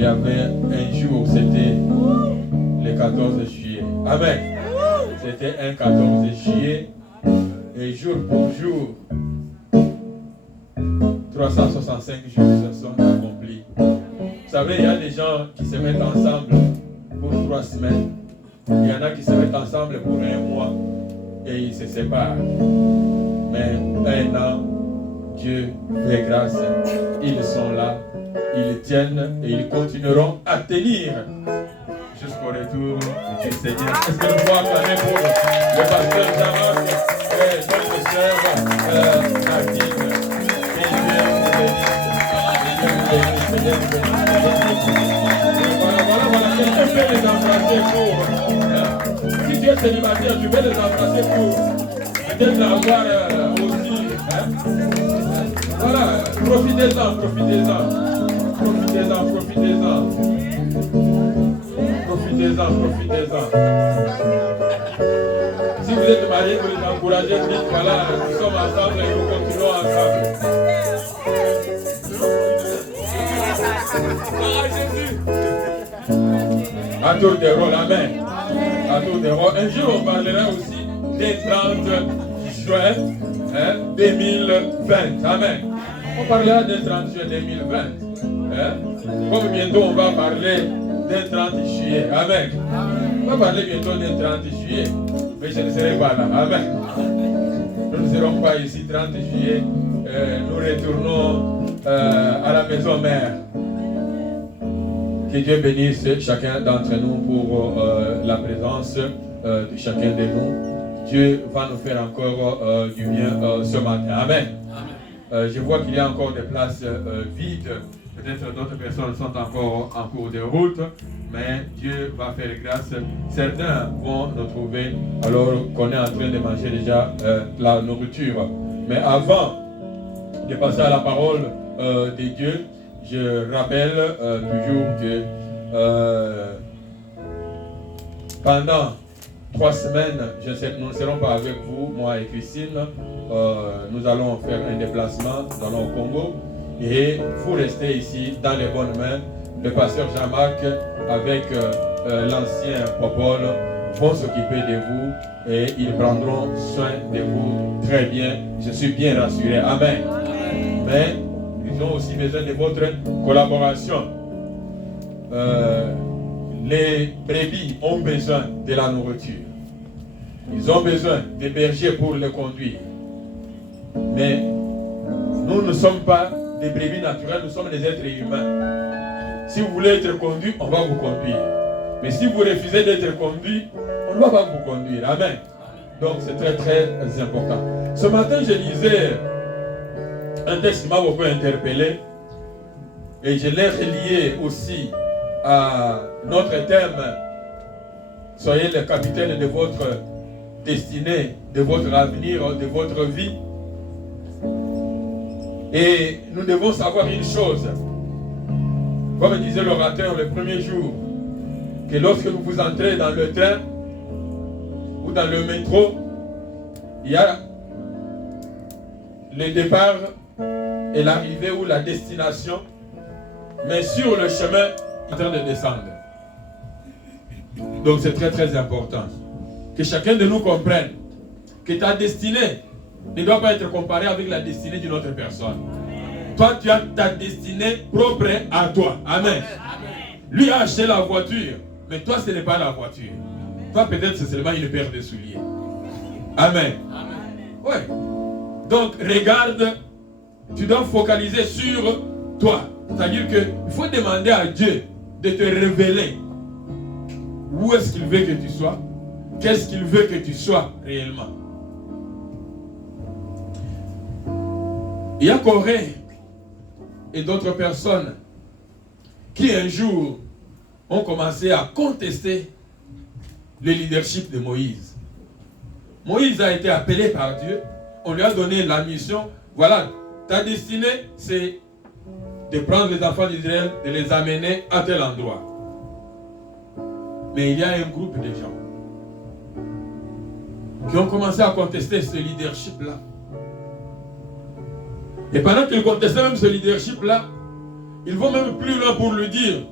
il y avait un jour, c'était le 14 juillet. Amen. C'était un 14 juillet. Et jour pour jour, 365 jours se sont accomplis. Vous savez, il y a des gens qui se mettent ensemble pour 3 semaines. Il y en a qui se mettent ensemble pour 1 mois et ils se séparent. Mais 1 an, Dieu fait grâce. Ils sont là, ils tiennent et ils continueront à tenir jusqu'au retour du Seigneur. Est-ce que nous pouvons acclamer pour le pasteur Jean-Marc et notre sœur Nadine? Que Dieu vous bénisse. Dieu vous bénisse. Voilà. Quelqu'un peut les embrasser pour. Si tu es célibataire, tu peux les embrasser pour peut-être avoir aussi. Voilà, profitez-en. Si vous êtes mariés, vous les encouragez, dites voilà, nous sommes ensemble et nous continuons ensemble. À tour de rôle, amen. À tour de rôle. Un jour, on parlera aussi des 30 juin 2020. Amen. On parlera des 30 juin 2020. Comme bientôt, on va parler des 30 juillet. Amen. On va parler bientôt des 30 juillet. Mais je ne serai pas là. Amen. Nous ne serons pas ici 30 juillet. Nous retournons à la maison mère. Que Dieu bénisse chacun d'entre nous pour la présence de chacun de nous. Dieu va nous faire encore du bien ce matin. Amen. Je vois qu'il y a encore des places vides. Peut-être d'autres personnes sont encore en cours de route. Mais Dieu va faire grâce. Certains vont nous trouver alors qu'on est en train de manger déjà la nourriture. Mais avant de passer à la parole de Dieu, je rappelle toujours que pendant 3 semaines, nous ne serons pas avec vous, moi et Christine. Nous allons faire un déplacement, nous allons au Congo. Et vous restez ici dans les bonnes mains. Le pasteur Jean-Marc avec l'ancien Popol vont s'occuper de vous et ils prendront soin de vous très bien. Je suis bien rassuré. Amen. Mais ils ont aussi besoin de votre collaboration. Les brebis ont besoin de la nourriture. Ils ont besoin des bergers pour les conduire. Mais nous ne sommes pas des brebis naturelles, nous sommes des êtres humains. Si vous voulez être conduit, on va vous conduire. Mais si vous refusez d'être conduit, on ne va pas vous conduire. Amen. Donc c'est très très important. Ce matin, je lisais un texte qui m'a beaucoup interpellé et je l'ai relié aussi à notre thème. Soyez le capitaine de votre destinée, de votre avenir, de votre vie. Et nous devons savoir une chose, comme disait l'orateur le premier jour, que lorsque vous entrez dans le train ou dans le métro, il y a le départ et l'arrivée ou la destination, mais sur le chemin, il est en train de descendre. Donc c'est très très important que chacun de nous comprenne que ta destinée ne doit pas être comparée avec la destinée d'une autre personne. Toi, tu as ta destinée propre à toi. Amen. Lui a acheté la voiture, mais toi, ce n'est pas la voiture. Toi, peut-être, c'est seulement une paire de souliers. Amen. Ouais. Donc, regarde, tu dois focaliser sur toi. C'est-à-dire qu'il faut demander à Dieu de te révéler où est-ce qu'il veut que tu sois, qu'est-ce qu'il veut que tu sois réellement. Il y a Corée et d'autres personnes qui un jour ont commencé à contester le leadership de Moïse. Moïse a été appelé par Dieu, on lui a donné la mission, voilà, ta destinée c'est de prendre les enfants d'Israël, de les amener à tel endroit. Mais il y a un groupe de gens qui ont commencé à contester ce leadership-là. Et pendant qu'ils contestaient même ce leadership-là, ils vont même plus loin pour lui dire,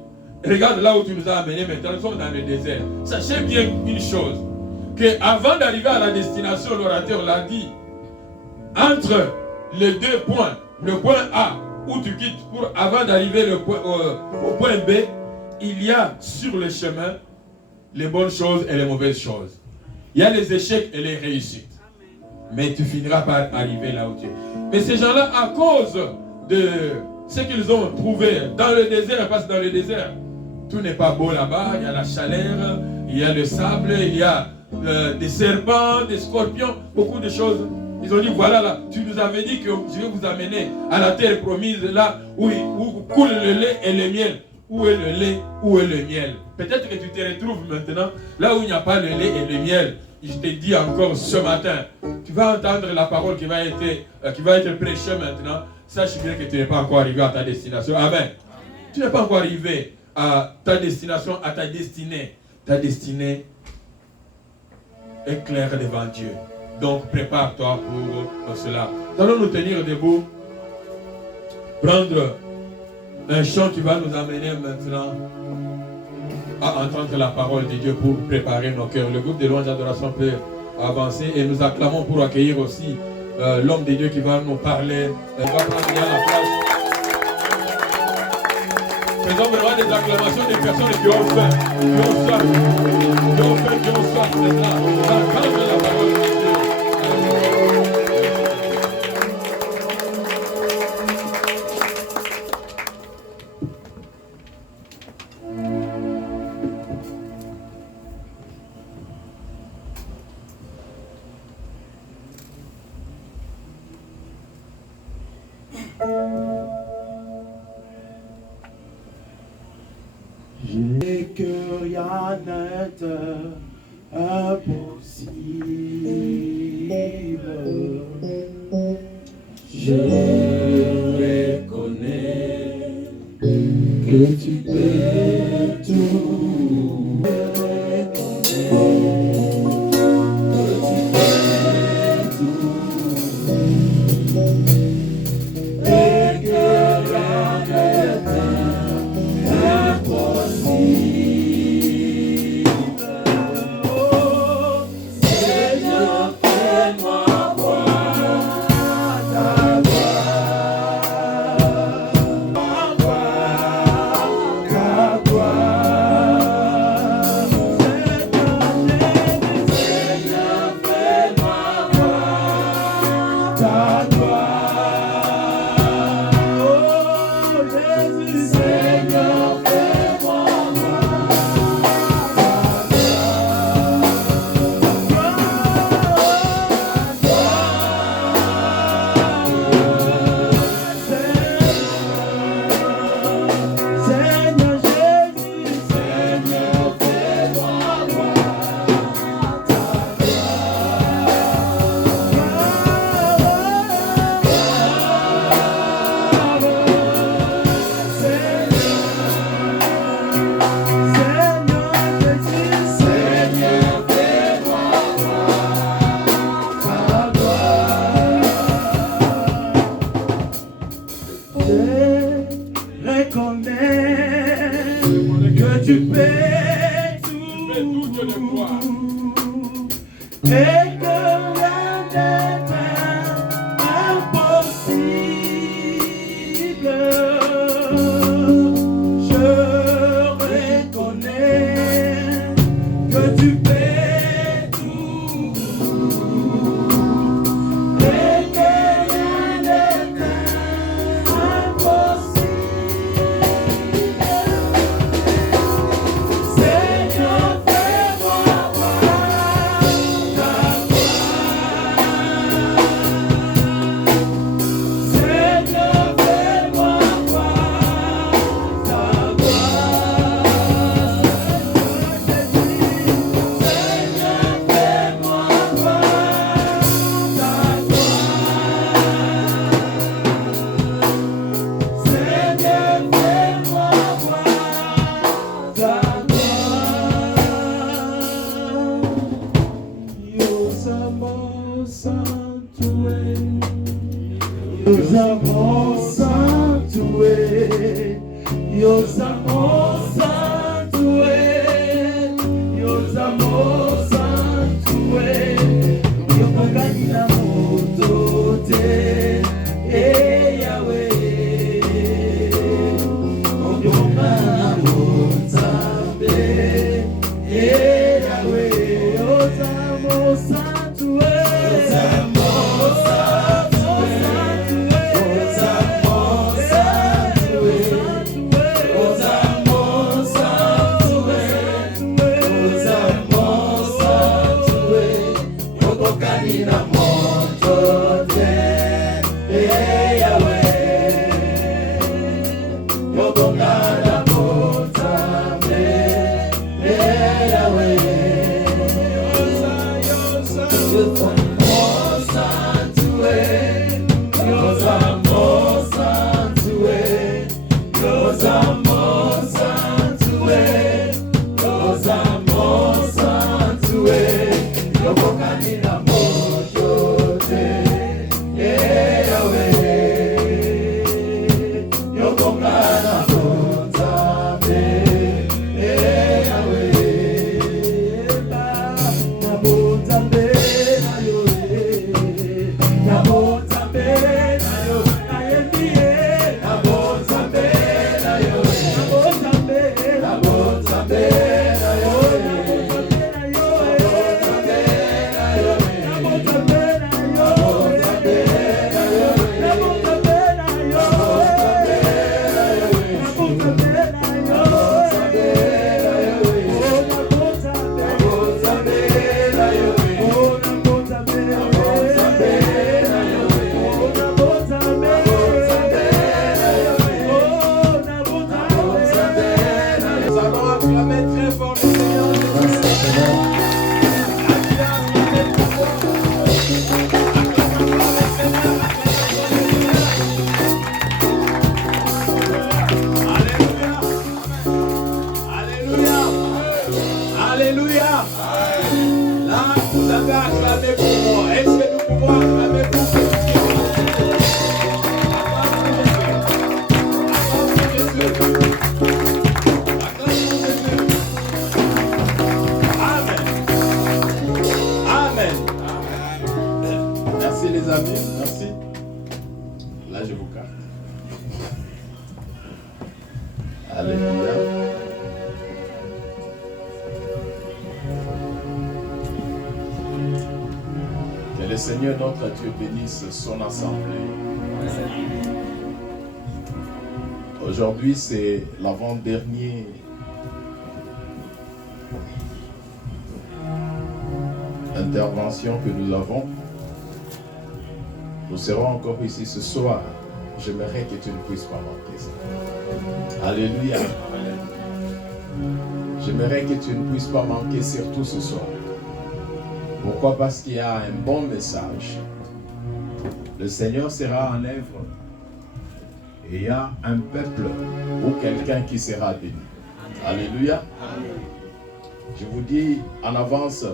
Regarde là où tu nous as amenés maintenant, nous sommes dans le désert. Sachez bien une chose, qu'avant d'arriver à la destination, l'orateur l'a dit, entre les deux points, le point A, où tu quittes avant d'arriver au point B, il y a sur le chemin les bonnes choses et les mauvaises choses. Il y a les échecs et les réussites. Mais tu finiras par arriver là où tu es. Mais ces gens-là, à cause de ce qu'ils ont trouvé dans le désert, parce que dans le désert, tout n'est pas beau là-bas. Il y a la chaleur, il y a le sable, il y a des serpents, des scorpions, beaucoup de choses. Ils ont dit, voilà là, tu nous avais dit que je vais vous amener à la terre promise, là où coule le lait et le miel. Où est le lait, où est le miel? Peut-être que tu te retrouves maintenant là où il n'y a pas le lait et le miel. Je te dis encore ce matin, tu vas entendre la parole qui va être prêchée maintenant. Sache bien que tu n'es pas encore arrivé à ta destination. Amen. Tu n'es pas encore arrivé à ta destination, à ta destinée. Ta destinée est claire devant Dieu. Donc prépare-toi pour cela. Nous allons nous tenir debout, prendre un chant qui va nous amener maintenant à entendre la parole de Dieu pour préparer nos cœurs. Le groupe de louange d'adoration peut avancer et nous acclamons pour accueillir aussi l'homme de Dieu qui va nous parler. Il va prendre bien la place. Faisons vraiment des acclamations des personnes qui ont faim, qui ont soif, c'est là. Acclame la parole de Dieu. J'ai que rien n'est impossible. Je reconnais que tu peux tout. Et que rien n'est impossible. Oh, Seigneur, fais-moi voir ta gloire, ta gloire. Seigneur, fais-moi voir ta gloire. Oh, Jésus, Seigneur, fais-moi voir Seigneur Jésus, Seigneur, fais-moi voir ta je reconnais que tu fais tout, toutes les fois. et que rien n'est impossible. Je reconnais que tu fais tout et que rien n'est impossible. Seigneur, fais-moi voir ta gloire. Seigneur notre Dieu bénisse son assemblée. Aujourd'hui, c'est l'avant-dernier intervention que nous avons. Nous serons encore ici ce soir. J'aimerais que tu ne puisses pas manquer ça. Alléluia. J'aimerais que tu ne puisses pas manquer surtout ce soir. Pourquoi? Parce qu'il y a un bon message. Le Seigneur sera en œuvre. Et il y a un peuple ou quelqu'un qui sera béni. Alléluia. Je vous dis en avance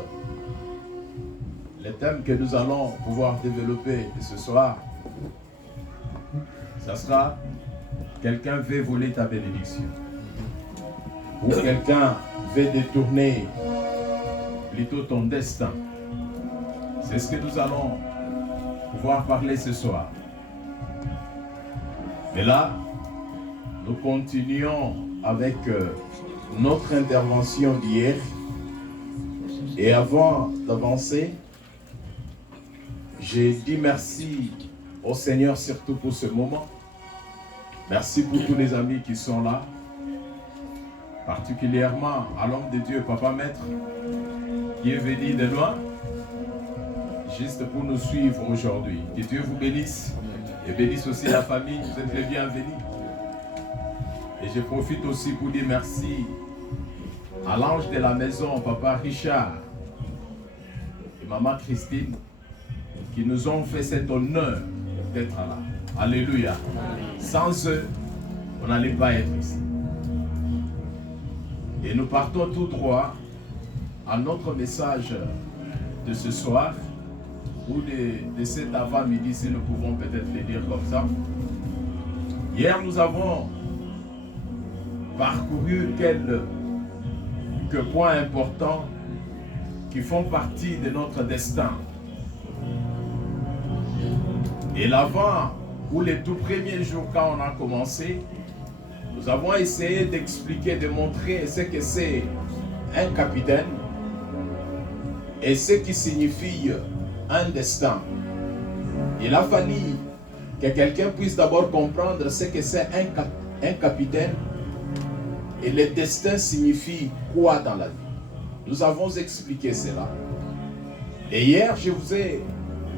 les thèmes que nous allons pouvoir développer ce soir. Ça sera quelqu'un veut voler ta bénédiction. Ou quelqu'un veut détourner plutôt ton destin. C'est ce que nous allons pouvoir parler ce soir. Et là, nous continuons avec notre intervention d'hier. Et avant d'avancer, j'ai dit merci au Seigneur surtout pour ce moment. Merci pour tous les amis qui sont là. Particulièrement à l'homme de Dieu, Papa Maître, qui est venu de loin, juste pour nous suivre aujourd'hui. Que Dieu vous bénisse et bénisse aussi la famille. Vous êtes les bienvenus. Et je profite aussi pour dire merci à l'ange de la maison, Papa Richard et Maman Christine, qui nous ont fait cet honneur d'être là. Alléluia. Sans eux, on n'allait pas être ici. Et nous partons tout droit à notre message de ce soir, ou de cet avant-midi, si nous pouvons peut-être le dire comme ça. Hier, nous avons parcouru quelques points importants qui font partie de notre destin. Et l'avant, ou les tout premiers jours quand on a commencé, Nous avons essayé d'expliquer, de montrer ce que c'est un capitaine et ce qui signifie un destin. Il a fallu que quelqu'un puisse d'abord comprendre ce que c'est un capitaine et le destin signifie quoi dans la vie. Nous avons expliqué cela. Et hier, je vous ai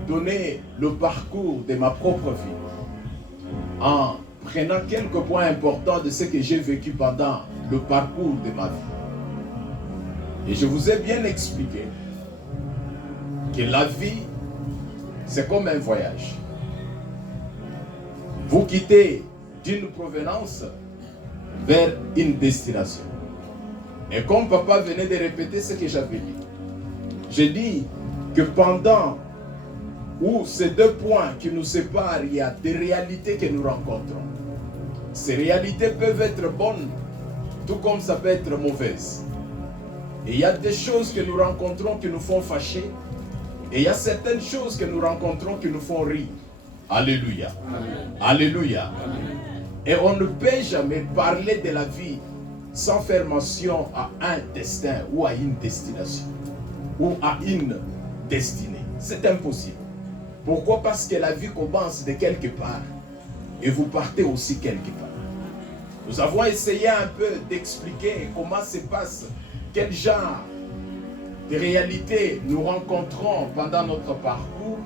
donné le parcours de ma propre vie en prenant quelques points importants de ce que j'ai vécu pendant le parcours de ma vie. Et je vous ai bien expliqué que la vie, c'est comme un voyage. Vous quittez d'une provenance vers une destination. Et comme papa venait de répéter ce que j'avais dit, j'ai dit que pendant ces 2 points qui nous séparent, il y a des réalités que nous rencontrons. Ces réalités peuvent être bonnes, tout comme ça peut être mauvaises. Et il y a des choses que nous rencontrons qui nous font fâcher. Et il y a certaines choses que nous rencontrons qui nous font rire. Alléluia. Amen. Alléluia. Amen. Et on ne peut jamais parler de la vie sans faire mention à un destin ou à une destination ou à une destinée. C'est impossible. Pourquoi? Parce que la vie commence de quelque part et vous partez aussi quelque part. Nous avons essayé un peu d'expliquer comment se passe, quel genre de réalité nous rencontrons pendant notre parcours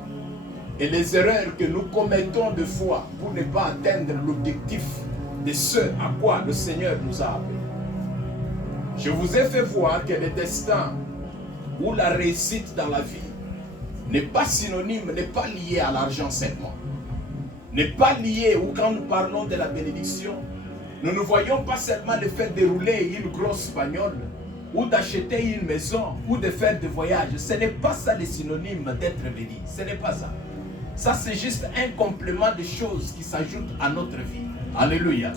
et les erreurs que nous commettons de fois pour ne pas atteindre l'objectif de ce à quoi le Seigneur nous a appelés. Je vous ai fait voir que le destin ou la réussite dans la vie n'est pas synonyme, n'est pas lié à l'argent seulement. N'est pas lié, ou quand nous parlons de la bénédiction, nous ne voyons pas seulement le fait de rouler une grosse bagnole ou d'acheter une maison ou de faire des voyages. Ce n'est pas ça le synonyme d'être béni. Ce n'est pas ça. Ça, c'est juste un complément de choses qui s'ajoutent à notre vie. Alléluia.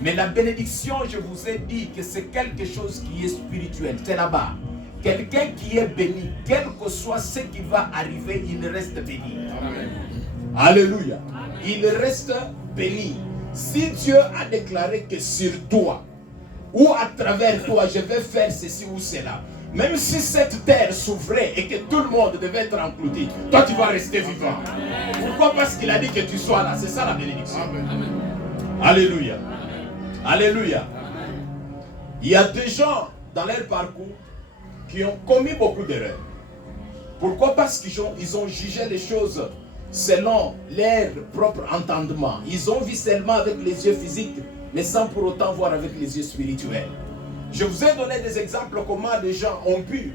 Mais la bénédiction, je vous ai dit que c'est quelque chose qui est spirituel. C'est là-bas. Quelqu'un qui est béni, quel que soit ce qui va arriver, il reste béni. Amen. Alléluia. Amen. Il reste béni. Si Dieu a déclaré que sur toi, ou à travers toi, je vais faire ceci ou cela, même si cette terre s'ouvrait et que tout le monde devait être englouti, toi tu vas rester vivant. Amen. Pourquoi? Parce qu'il a dit que tu sois là. C'est ça la bénédiction. Amen. Alléluia. Amen. Alléluia. Amen. Il y a des gens dans leur parcours qui ont commis beaucoup d'erreurs. Pourquoi? Parce qu'ils ont jugé les choses selon leur propre entendement. Ils ont vu seulement avec les yeux physiques, mais sans pour autant voir avec les yeux spirituels. Je vous ai donné des exemples comment les gens ont pu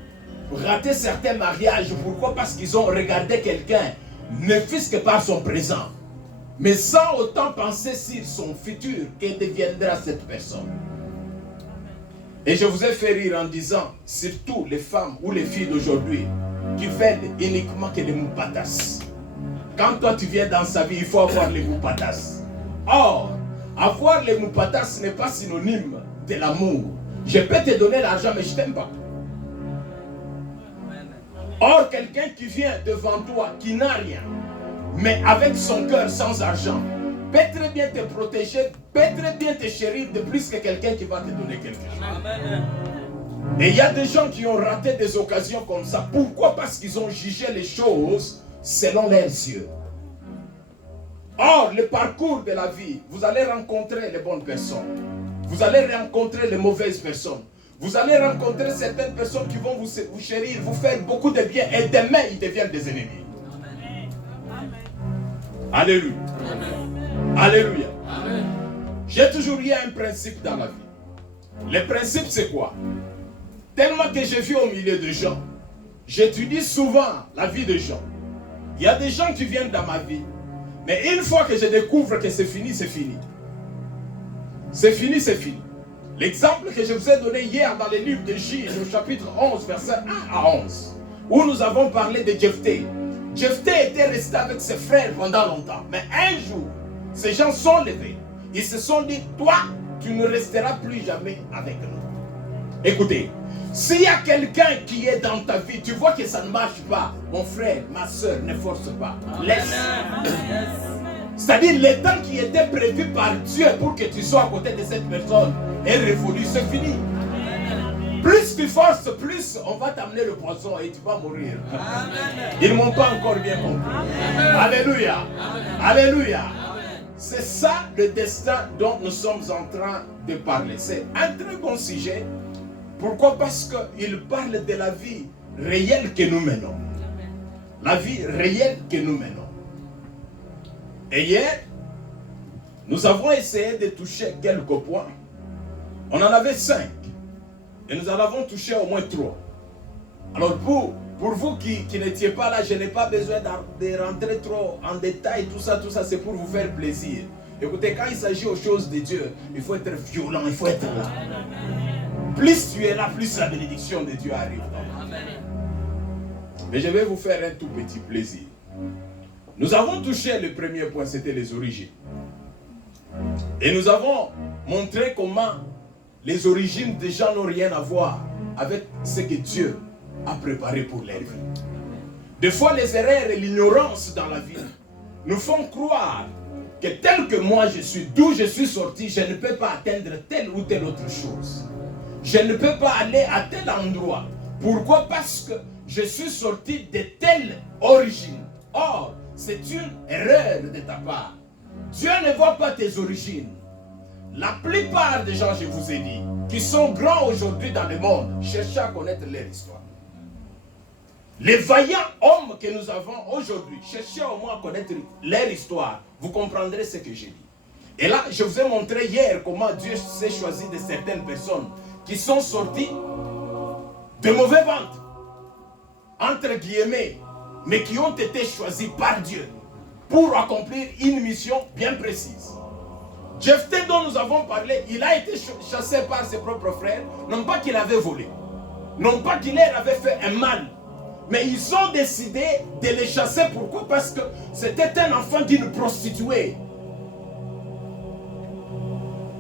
rater certains mariages. Pourquoi? Parce qu'ils ont regardé quelqu'un, ne fût-ce que par son présent, mais sans autant penser sur son futur, que deviendra cette personne. Et je vous ai fait rire en disant, surtout les femmes ou les filles d'aujourd'hui, qui veulent uniquement que les moupatas. Quand toi tu viens dans sa vie, il faut avoir les moupatas. Or, avoir les moupatas n'est pas synonyme de l'amour. Je peux te donner l'argent, mais je t'aime pas. Or, quelqu'un qui vient devant toi, qui n'a rien, mais avec son cœur sans argent, peut très bien te protéger, peut très bien te chérir de plus que quelqu'un qui va te donner quelque chose. Amen. Et il y a des gens qui ont raté des occasions comme ça. Pourquoi? Parce qu'ils ont jugé les choses selon leurs yeux. Or, le parcours de la vie, vous allez rencontrer les bonnes personnes. Vous allez rencontrer les mauvaises personnes. Vous allez rencontrer certaines personnes qui vont vous chérir, vous faire beaucoup de bien. Et demain, ils deviennent des ennemis. Amen. Alléluia. Amen. Alléluia. Amen. J'ai toujours eu un principe dans la vie. Le principe, c'est quoi? Tellement que je vis au milieu de gens, j'étudie souvent la vie des gens. Il y a des gens qui viennent dans ma vie. Mais une fois que je découvre que c'est fini, c'est fini. C'est fini, c'est fini. L'exemple que je vous ai donné hier dans les livres de Juges, au chapitre 11, verset 1 à 11, où nous avons parlé de Jephthé. Jephthé était resté avec ses frères pendant longtemps. Mais un jour, ces gens sont levés. Ils se sont dit, toi, tu ne resteras plus jamais avec nous. Écoutez, s'il y a quelqu'un qui est dans ta vie, tu vois que ça ne marche pas, mon frère, ma soeur, ne force pas. Laisse. C'est-à-dire le temps qui était prévu par Dieu pour que tu sois à côté de cette personne est révolu, c'est fini. Plus tu forces, plus on va t'amener le poison et tu vas mourir. Ils ne m'ont pas encore bien compris. Alléluia. Alléluia. C'est ça le destin dont nous sommes en train de parler. C'est un très bon sujet. Pourquoi? Parce qu'il parle de la vie réelle que nous menons. La vie réelle que nous menons. Et hier, nous avons essayé de toucher quelques points. On en avait 5. Et nous en avons touché au moins 3. Alors pour vous qui n'étiez pas là, je n'ai pas besoin de rentrer trop en détail. Tout ça, c'est pour vous faire plaisir. Écoutez, quand il s'agit aux choses de Dieu, il faut être violent, il faut être là. Plus tu es là, plus la bénédiction de Dieu arrive. Mais je vais vous faire un tout petit plaisir. Nous avons touché le premier point, c'était les origines. Et nous avons montré comment les origines des gens n'ont rien à voir avec ce que Dieu a préparé pour leur vie. Des fois, les erreurs et l'ignorance dans la vie nous font croire que tel que moi je suis, d'où je suis sorti, je ne peux pas atteindre telle ou telle autre chose. Je ne peux pas aller à tel endroit. Pourquoi? Parce que je suis sorti de telle origine. Or, c'est une erreur de ta part. Dieu ne voit pas tes origines. La plupart des gens, je vous ai dit, qui sont grands aujourd'hui dans le monde, cherchent à connaître leur histoire. Les vaillants hommes que nous avons aujourd'hui, cherchez au moins à connaître leur histoire. Vous comprendrez ce que j'ai dit. Et là, je vous ai montré hier comment Dieu s'est choisi de certaines personnes qui sont sorties de mauvais ventres, entre guillemets, mais qui ont été choisis par Dieu pour accomplir une mission bien précise. Jephthé, dont nous avons parlé, il a été chassé par ses propres frères, non pas qu'il avait volé, non pas qu'il leur avait fait un mal, mais ils ont décidé de les chasser. Pourquoi? Parce que c'était un enfant d'une prostituée.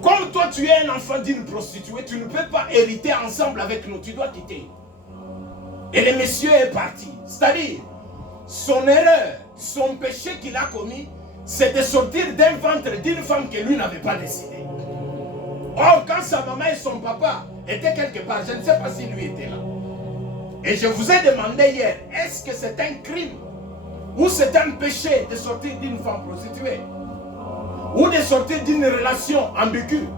Comme toi tu es un enfant d'une prostituée, tu ne peux pas hériter ensemble avec nous, tu dois quitter. Et le monsieur est parti. C'est-à-dire, son erreur, son péché qu'il a commis, c'est de sortir d'un ventre d'une femme que lui n'avait pas décidé. Or, quand sa maman et son papa étaient quelque part, je ne sais pas si lui était là. Et je vous ai demandé hier, est-ce que c'est un crime ou c'est un péché de sortir d'une femme prostituée? Ou de sortir d'une relation ambiguë?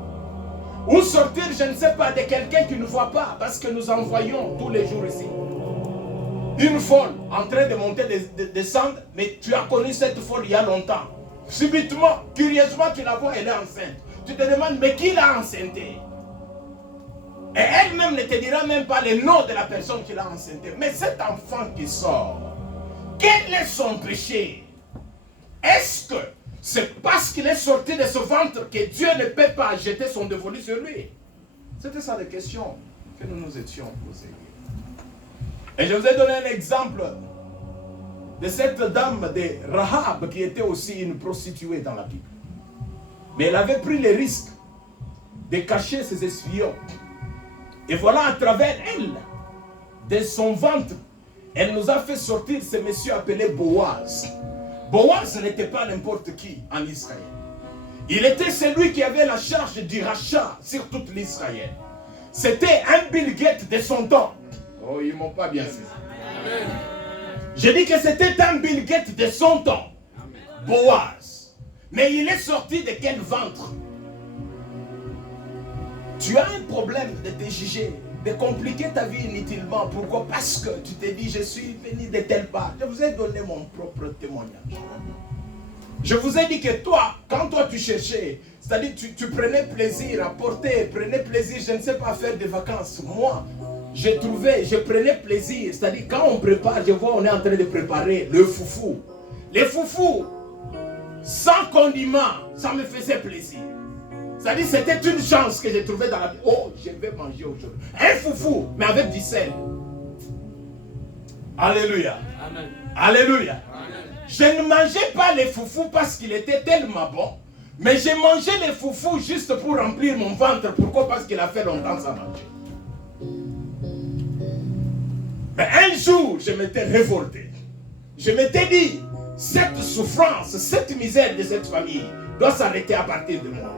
Ou sortir, je ne sais pas, de quelqu'un qui ne voit pas, parce que nous en voyons tous les jours ici. Une folle en train de monter, de descendre, mais tu as connu cette folle il y a longtemps. Subitement, curieusement, tu la vois, elle est enceinte. Tu te demandes, mais qui l'a enceinté? Et elle-même ne te dira même pas le nom de la personne qui l'a enceinté. Mais cet enfant qui sort, quel est son péché? Est-ce que c'est parce qu'il est sorti de ce ventre que Dieu ne peut pas jeter son dévolu sur lui? C'était ça la question que nous nous étions posées. Et je vous ai donné un exemple de cette dame de Rahab qui était aussi une prostituée dans la Bible. Mais elle avait pris le risque de cacher ses espions. Et voilà, à travers elle, de son ventre, elle nous a fait sortir ce monsieur appelé Boaz. Boaz n'était pas n'importe qui en Israël. Il était celui qui avait la charge du rachat sur toute l'Israël. C'était un Bill Gates de son temps. Oh, ils ne m'ont pas bien saisi. J'ai dit que c'était un Bill Gates de son temps. Boaz. Mais il est sorti de quel ventre? Tu as un problème de te juger, de compliquer ta vie inutilement. Pourquoi? Parce que tu te dis, je suis venu de telle part. Je vous ai donné mon propre témoignage. Je vous ai dit que toi, quand toi tu cherchais, c'est-à-dire tu prenais plaisir à porter, prenais plaisir, je ne sais pas, à faire des vacances. Moi, je prenais plaisir, c'est-à-dire quand on prépare, je vois on est en train de préparer le foufou. Les foufous, sans condiment, ça me faisait plaisir. C'est-à-dire c'était une chance que j'ai trouvée dans la vie. Oh, je vais manger aujourd'hui. Un foufou, mais avec du sel. Alléluia. Amen. Alléluia. Amen. Je ne mangeais pas les foufous parce qu'il était tellement bon, mais j'ai mangé les foufous juste pour remplir mon ventre. Pourquoi? Parce qu'il a fait longtemps sans manger. Mais un jour, je m'étais révolté. Je m'étais dit, cette souffrance, cette misère de cette famille doit s'arrêter à partir de moi.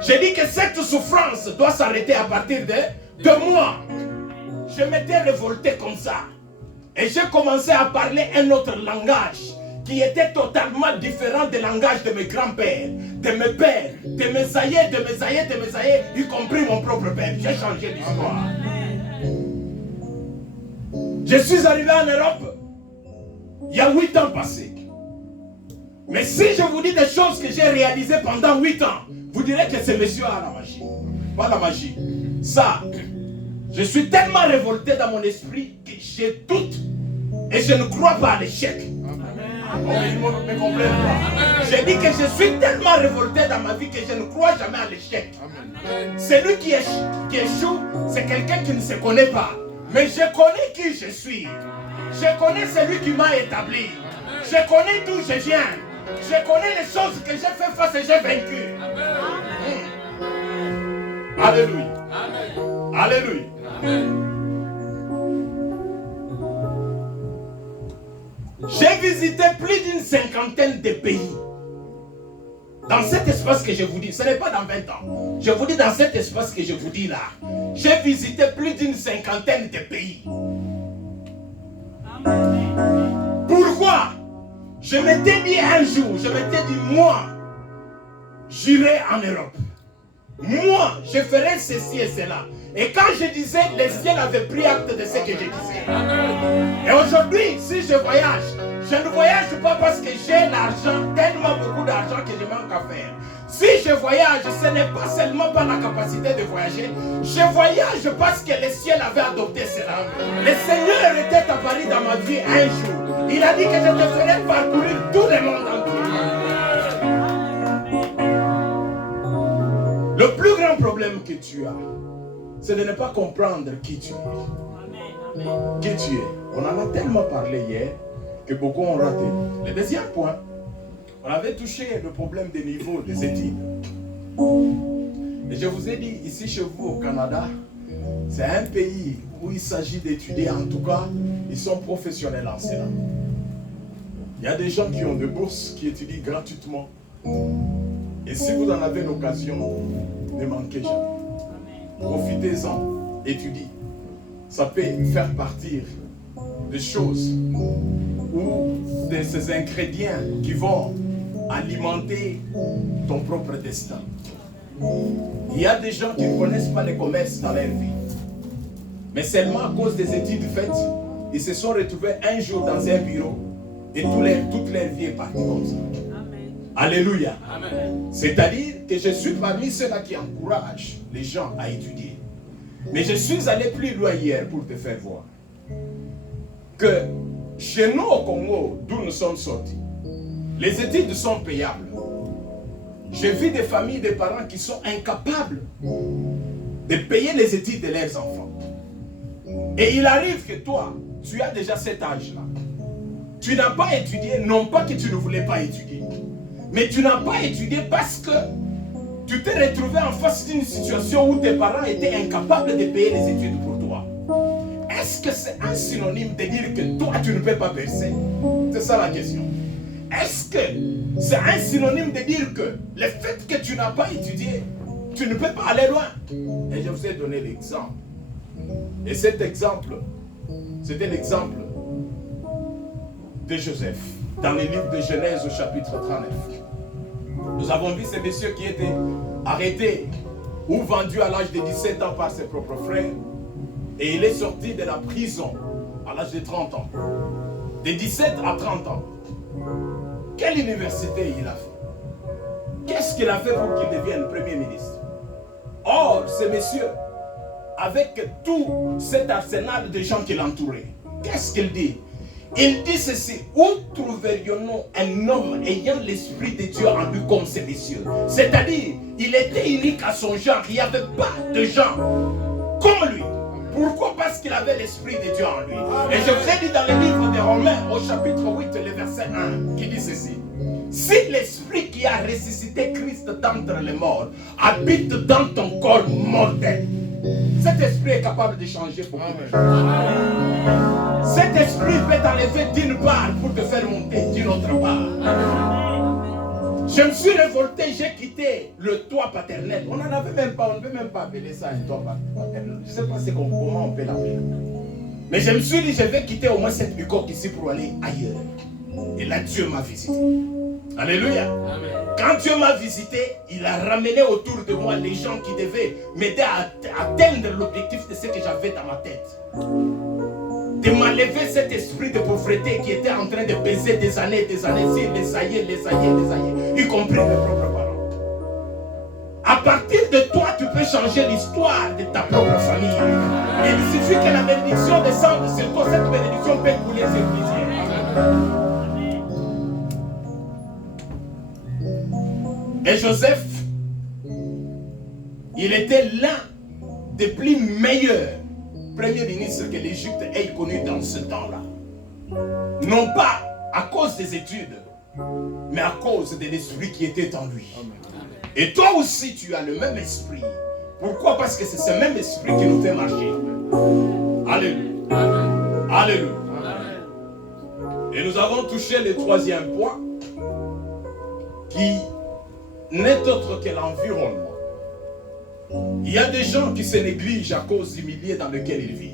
J'ai dit que cette souffrance doit s'arrêter à partir de moi. Je m'étais révolté comme ça. Et j'ai commencé à parler un autre langage qui était totalement différent du langage de mes grands-pères, de mes pères, de mes aïeux, de mes aïeux, de mes aïeux, y compris mon propre père. J'ai changé d'histoire. Je suis arrivé en Europe il y a 8 ans passés. Mais si je vous dis des choses que j'ai réalisées pendant 8 ans, vous direz que ce monsieur a la magie. Pas la magie. Ça, je suis tellement révolté dans mon esprit que j'ai doute et je ne crois pas à l'échec. Me comprends pas. J'ai dit que je suis tellement révolté dans ma vie que je ne crois jamais à l'échec. Celui qui échoue, c'est quelqu'un qui ne se connaît pas. Mais je connais qui je suis. Je connais celui qui m'a établi. Je connais d'où je viens. Je connais les choses que j'ai fait face et j'ai vaincu. Alléluia. Alléluia. J'ai visité plus d'une 50aine de pays. Dans cet espace que je vous dis, ce n'est pas dans 20 ans. Je vous dis dans cet espace que je vous dis là. J'ai visité plus d'une 50aine de pays. Pourquoi? Je m'étais dit un jour, je m'étais dit moi, j'irai en Europe. Moi, je ferai ceci et cela. Et quand je disais, le ciel avait pris acte de ce que je disais. Et aujourd'hui, si je voyage, je ne voyage pas parce que j'ai l'argent, tellement beaucoup d'argent que je manque à faire. Si je voyage, ce n'est pas seulement par la capacité de voyager. Je voyage parce que le ciel avait adopté cela. Le Seigneur était apparu dans ma vie un jour. Il a dit que je te ferai parcourir tout le monde entier. Le plus grand problème que tu as, c'est de ne pas comprendre qui tu es. Qui tu es. On en a tellement parlé hier que beaucoup ont raté. Le deuxième point, on avait touché le problème des niveaux des études. Et je vous ai dit, ici chez vous au Canada, c'est un pays où il s'agit d'étudier, en tout cas, ils sont professionnels en cela. Il y a des gens qui ont des bourses, qui étudient gratuitement. Et si vous en avez l'occasion, ne manquez jamais. Profitez-en, étudiez. Ça peut faire partir des choses ou de ces ingrédients qui vont alimenter ton propre destin. Il y a des gens qui ne connaissent pas les commerces dans leur vie. Mais seulement à cause des études faites, ils se sont retrouvés un jour dans un bureau et toute leur vie est partie comme ça. Amen. Alléluia. C'est-à-dire que je suis parmi ceux-là qui encouragent les gens à étudier. Mais je suis allé plus loin hier pour te faire voir que chez nous au Congo, d'où nous sommes sortis, les études sont payables. J'ai vu des familles, des parents qui sont incapables de payer les études de leurs enfants. Et il arrive que toi, tu as déjà cet âge-là. Tu n'as pas étudié, non pas que tu ne voulais pas étudier, mais tu n'as pas étudié parce que tu t'es retrouvé en face d'une situation où tes parents étaient incapables de payer les études pour toi. Est-ce que c'est un synonyme de dire que toi, tu ne peux pas percer? C'est ça la question. Est-ce que c'est un synonyme de dire que le fait que tu n'as pas étudié, tu ne peux pas aller loin? Et je vous ai donné l'exemple. Et cet exemple, c'était l'exemple de Joseph, dans le livre de Genèse au chapitre 39. Nous avons vu ce monsieur qui était arrêté ou vendu à l'âge de 17 ans par ses propres frères. Et il est sorti de la prison à l'âge de 30 ans. De 17 à 30 ans. Quelle université il a fait? Qu'est-ce qu'il a fait pour qu'il devienne Premier ministre? Or, ce monsieur, avec tout cet arsenal de gens qui l'entouraient, qu'est-ce qu'il dit? Il dit ceci: où trouverions-nous un homme ayant l'Esprit de Dieu en lui comme ce monsieur? C'est-à-dire, il était unique à son genre, il n'y avait pas de gens comme lui. Pourquoi? Parce qu'il avait l'Esprit de Dieu en lui. Et je vous ai dit dans le livre des Romains, au chapitre 8, le verset 1, qui dit ceci: si l'Esprit qui a ressuscité Christ d'entre les morts habite dans ton corps mortel, Cet esprit est capable de changer beaucoup de choses. Cet esprit peut t'enlever d'une part pour te faire monter d'une autre part. Je me suis révolté, j'ai quitté le toit paternel. On n'en avait même pas, on ne peut même pas appeler ça un toit paternel. Je ne sais pas comment on peut l'appeler. Mais je me suis dit, je vais quitter au moins cette bicoque ici pour aller ailleurs. Et là, Dieu m'a visité. Alléluia. Amen. Quand Dieu m'a visité, il a ramené autour de moi les gens qui devaient m'aider à atteindre l'objectif de ce que j'avais dans ma tête. De m'enlever cet esprit de pauvreté qui était en train de peser des années sur les aïeux, y compris mes propres parents. À partir de toi, tu peux changer l'histoire de ta propre famille. Il suffit que la bénédiction descende sur toi, cette bénédiction peut couler sur plusieurs. Et Joseph, il était l'un des plus meilleurs premiers ministres que l'Égypte ait connu dans ce temps-là. Non pas à cause des études, mais à cause de l'esprit qui était en lui. Et toi aussi, tu as le même esprit. Pourquoi? Parce que c'est ce même esprit qui nous fait marcher. Alléluia. Alléluia. Et nous avons touché le troisième point qui n'est autre que l'environnement. Il y a des gens qui se négligent à cause du milieu dans lequel ils vivent.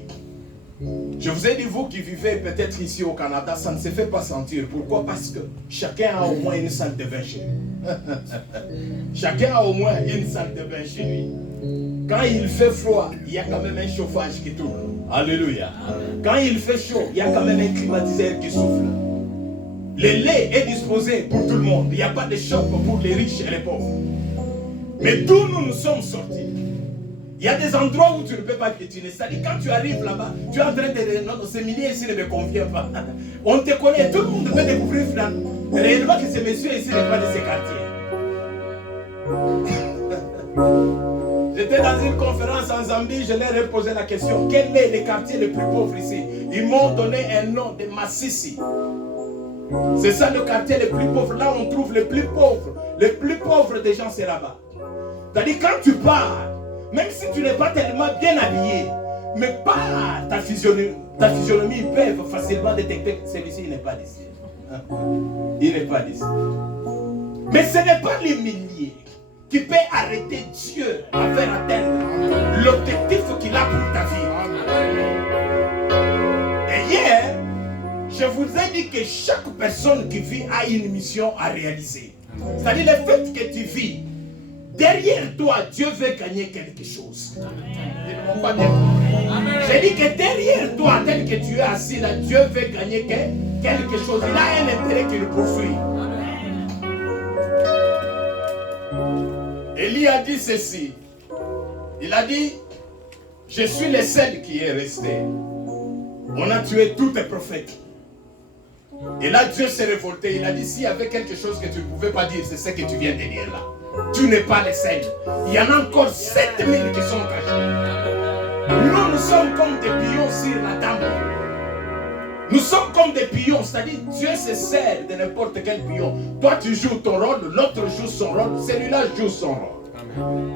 Je vous ai dit, vous qui vivez peut-être ici au Canada, ça ne se fait pas sentir. Pourquoi? Parce que chacun a au moins une salle de bain chez lui. Chacun a au moins une salle de bain chez lui. Quand il fait froid, il y a quand même un chauffage qui tourne. Alléluia. Quand il fait chaud, il y a quand même un climatiseur qui souffle. Le lait est disposé pour tout le monde. Il n'y a pas de choc pour les riches et les pauvres. Mais d'où nous sommes sortis, il y a des endroits où tu ne peux pas piétiner. C'est-à-dire quand tu arrives là-bas, tu es en train de... Non, ce milieu ici ne me convient pas. On te connaît, tout le monde peut découvrir réellement que ce monsieur ici n'est pas de ces quartiers. J'étais dans une conférence en Zambie, je leur ai posé la question, quel est le quartier le plus pauvre ici? Ils m'ont donné un nom de Massissi. C'est ça le quartier le plus pauvre. Là on trouve les plus pauvres. Les plus pauvres des gens c'est là-bas. C'est-à-dire quand tu pars, même si tu n'es pas tellement bien habillé, mais par ta physionomie, ils peuvent facilement détecter que celui-ci il n'est pas d'ici. Il n'est pas d'ici. Mais ce n'est pas les milliers qui peut arrêter Dieu à faire atteindre l'objectif qu'il a pour ta vie. Et hier, je vous ai dit que chaque personne qui vit a une mission à réaliser. C'est-à-dire le fait que tu vis, derrière toi, Dieu veut gagner quelque chose. J'ai dit que derrière toi, tel que tu es assis là, Dieu veut gagner quelque chose. Il a un intérêt qui le poursuit. Élie a dit ceci. Il a dit, je suis le seul qui est resté. On a tué tous tes prophètes. Et là, Dieu s'est révolté. Il a dit, s'il y avait quelque chose que tu ne pouvais pas dire, c'est ce que tu viens de dire là. Tu n'es pas le seul. Il y en a encore 7000 qui sont cachés. Nous sommes comme des pions sur la table. Nous sommes comme des pions. C'est-à-dire, Dieu se sert de n'importe quel pion. Toi, tu joues ton rôle, l'autre joue son rôle, celui-là joue son rôle. Amen.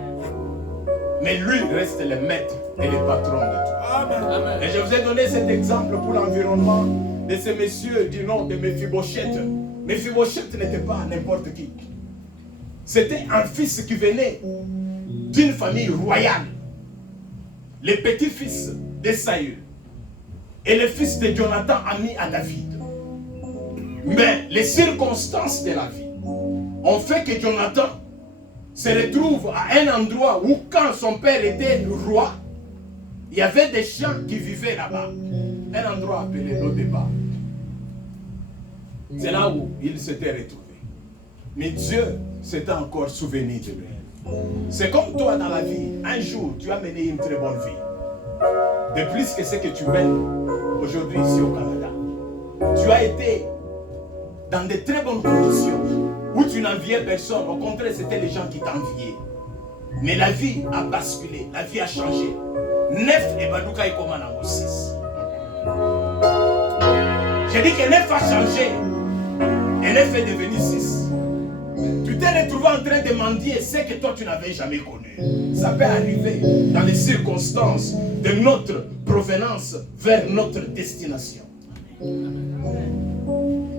Mais lui reste le maître et le patron de tout. Amen. Et je vous ai donné cet exemple pour l'environnement de ce monsieur du nom de Mephibosheth. Mephibosheth n'était pas n'importe qui. C'était un fils qui venait d'une famille royale. Le petit-fils de Saül et le fils de Jonathan ami à David. Mais les circonstances de la vie ont fait que Jonathan se retrouve à un endroit où quand son père était roi, il y avait des gens qui vivaient là-bas. Un endroit appelé Lo-Débar. C'est là où il s'était retrouvé. Mais Dieu s'était encore souvenu de lui. C'est comme toi dans la vie. Un jour, tu as mené une très bonne vie. De plus que ce que tu mènes aujourd'hui ici au Canada. Tu as été dans de très bonnes conditions où tu n'enviais personne. Au contraire, c'était les gens qui t'enviaient. Mais la vie a basculé. La vie a changé. 9 et Badouka et Komanango 6. J'ai dit que 9 a changé. Et 9 est devenu 6. Tu t'es retrouvé en train de mendier ce que toi tu n'avais jamais connu. ça peut arriver dans les circonstances de notre provenance vers notre destination.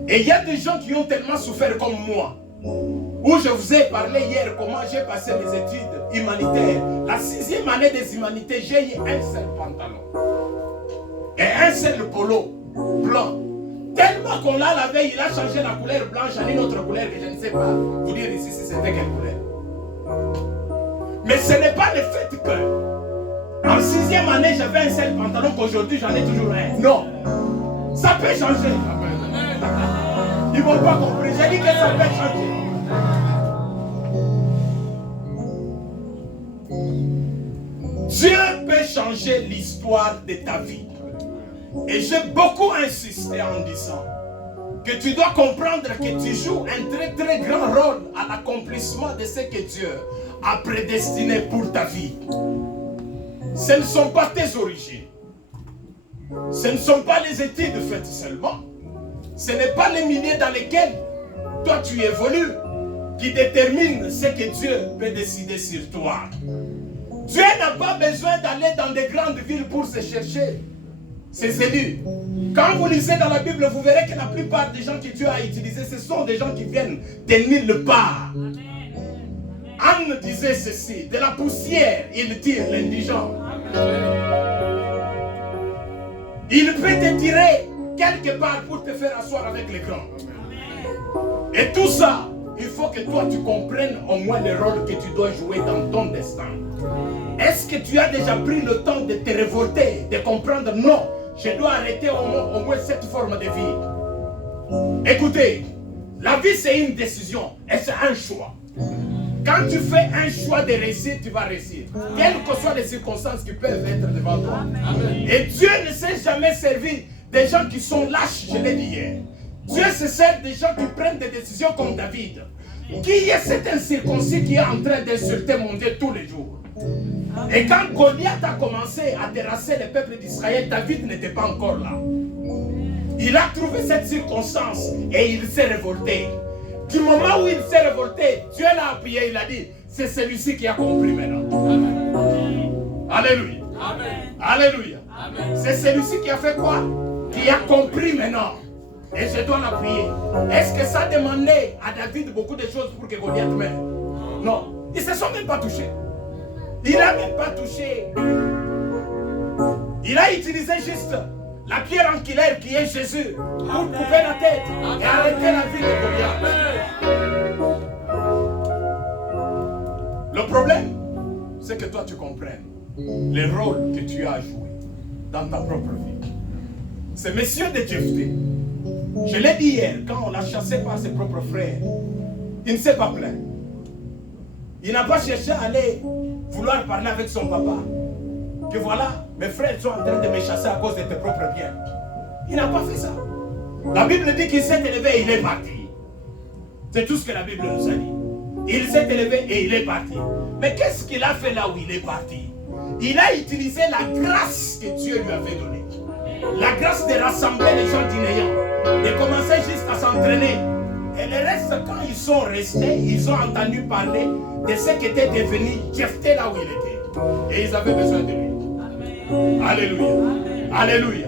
Et il y a des gens qui ont tellement souffert comme moi, où je vous ai parlé hier comment j'ai passé mes études humanitaires. La 6e année des humanités, j'ai eu un seul pantalon et un seul polo blanc. Tellement qu'on l'a lavé, il a changé la couleur blanche à une autre couleur que je ne sais pas vous dire ici si c'était quelle couleur. Mais ce n'est pas le fait que en 6e année j'avais un seul pantalon qu'aujourd'hui j'en ai toujours un. Non, ça peut changer. Ils ne m'ont pas compris. J'ai dit que ça peut changer. Dieu peut changer l'histoire de ta vie. Et j'ai beaucoup insisté en disant que tu dois comprendre que tu joues un très très grand rôle à l'accomplissement de ce que Dieu a prédestiné pour ta vie. Ce ne sont pas tes origines. Ce ne sont pas les études faites seulement. Ce n'est pas les milieux dans lesquels toi tu évolues qui déterminent ce que Dieu peut décider sur toi. Dieu n'a pas besoin d'aller dans des grandes villes pour se chercher ses élus. Quand vous lisez dans la Bible, vous verrez que la plupart des gens que Dieu a utilisés, ce sont des gens qui viennent de nulle part. Anne disait ceci: de la poussière, il tire l'indigent. Il peut te tirer quelque part pour te faire asseoir avec les grands. Et tout ça, il faut que toi tu comprennes au moins le rôle que tu dois jouer dans ton destin. Est-ce que tu as déjà pris le temps de te révolter, de comprendre non, je dois arrêter au moins cette forme de vie? Écoutez, la vie c'est une décision et c'est un choix. Quand tu fais un choix de réussir, tu vas réussir. Quelles que soient les circonstances qui peuvent être devant toi. Et Dieu ne s'est jamais servi des gens qui sont lâches, je l'ai dit hier. Dieu se sert des gens qui prennent des décisions comme David. Qui est cet incirconcis qui est en train d'insulter mon Dieu tous les jours? Et quand Goliath a commencé à terrasser le peuple d'Israël, David n'était pas encore là. Il a trouvé cette circonstance et il s'est révolté. Du moment où il s'est révolté, Dieu l'a appuyé, il a dit, c'est celui-ci qui a compris maintenant. Amen. Alléluia. Amen. Alléluia. C'est celui-ci qui a fait quoi? Qui a compris maintenant. Et je dois l'appuyer. Est-ce que ça demandait à David beaucoup de choses pour que Goliath meure? Non. Ils ne se sont même pas touchés. Il n'a même pas touché. Il a utilisé juste la pierre angulaire qui est Jésus pour couper la tête et arrêter la vie de Goliath. Le problème, c'est que toi tu comprennes le rôle que tu as joué dans ta propre vie. Ce monsieur de Jephthé, je l'ai dit hier, quand on l'a chassé par ses propres frères, il ne s'est pas plaint. Il n'a pas cherché à aller vouloir parler avec son papa. Que voilà, mes frères sont en train de me chasser à cause de tes propres biens. Il n'a pas fait ça. La Bible dit qu'il s'est élevé et il est parti. C'est tout ce que la Bible nous a dit. Il s'est élevé et il est parti. Mais qu'est-ce qu'il a fait là où il est parti? Il a utilisé la grâce que Dieu lui avait donnée. La grâce de rassembler les gens d'Inéant, de commencer juste à s'entraîner. Et le reste, quand ils sont restés, ils ont entendu parler de ce qu'était devenu Jephthé là où il était. Et ils avaient besoin de lui. Alléluia. Alléluia.